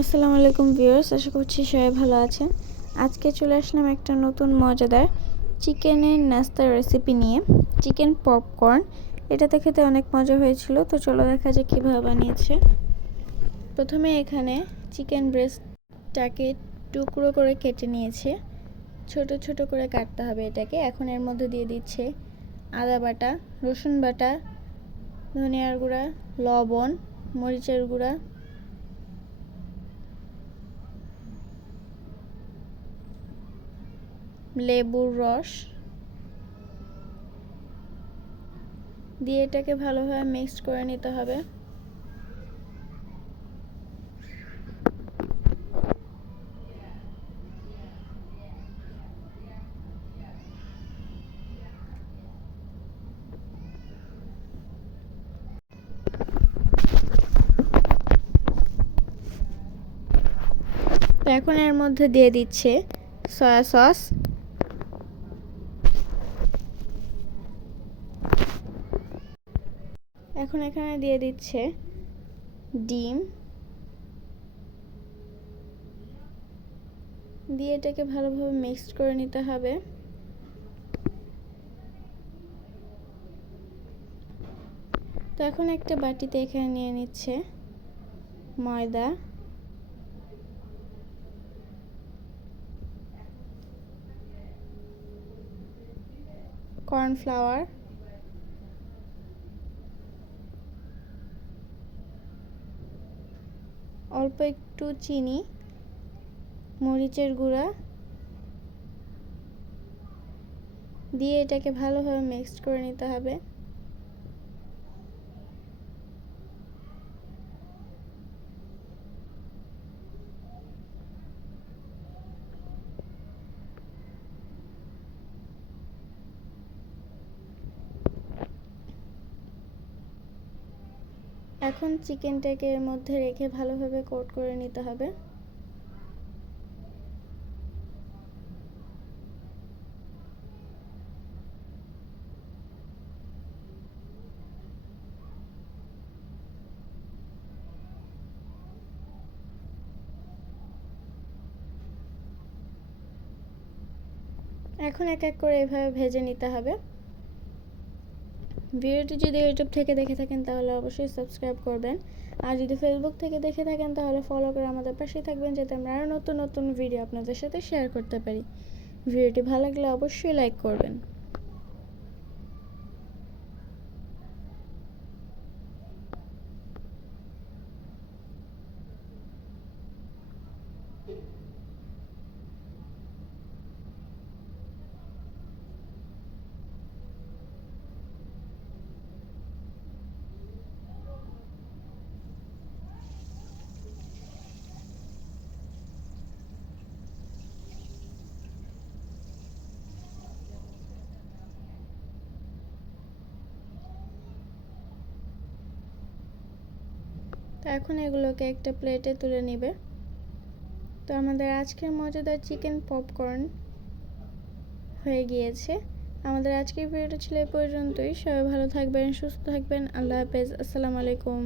আসসালামু আলাইকুম ভিউয়ার্স, আশা করছি সবাই ভালো আছেন। আজকে চলে আসলাম একটা নতুন মজাদার চিকেনের নাস্তার রেসিপি নিয়ে। চিকেন পপকর্ন, এটাতে খেতে অনেক মজা হয়েছিল। তো চলো দেখা যাক কীভাবে বানিয়েছে। প্রথমে এখানে চিকেন ব্রেস্টটাকে টুকরো করে কেটে নিয়েছে। ছোট ছোট করে কাটতে হবে এটাকে। এখন এর মধ্যে দিয়ে দিচ্ছে আদা বাটা, রসুন বাটা, ধনিয়ার গুঁড়া, লবণ, মরিচের গুঁড়া, লেবুর রস দিয়ে এটাকে ভালোভাবে মিক্সড করে নিতে হবে। তো এখন এর মধ্যে দিয়ে দিচ্ছে সয়া সস, এখন এখানে দিয়ে দিচ্ছে ডিম, দিয়ে এটাকে ভালোভাবে মিক্সড করে নিতে হবে। তো এখন একটা বাটিতে এখানে নিয়ে নিচ্ছে ময়দা, কর্নফ্লাওয়ার, অল্প একটু চিনি, মরিচের গুঁড়া দিয়ে এটাকে ভালোভাবে মিক্সড করে নিতে হবে। এখন চিকেনটাকে এর মধ্যে রেখে ভালোভাবে কোট করে নিতে হবে। এখন এক এক করে এভাবে ভেজে নিতে হবে। ভিডিওটি যদি ইউটিউব থেকে দেখে থাকেন তাহলে অবশ্যই সাবস্ক্রাইব করবেন, আর যদি ফেসবুক থেকে দেখে থাকেন তাহলে ফলো করে আমাদের পাশেই থাকবেন, যাতে আমরা আরও নতুন নতুন ভিডিও আপনাদের সাথে শেয়ার করতে পারি। ভিডিওটি ভালো লাগলে অবশ্যই লাইক করবেন। তো এখন এগুলোকে একটা প্লেটে তুলে নেবে। তো আমাদের আজকের মজাদার চিকেন পপকর্ন হয়ে গিয়েছে। আমাদের আজকের ভিডিওটা ছিল এই পর্যন্তই। সবাই ভালো থাকবেন, সুস্থ থাকবেন। আল্লাহ হাফেজ, আসসালামু আলাইকুম।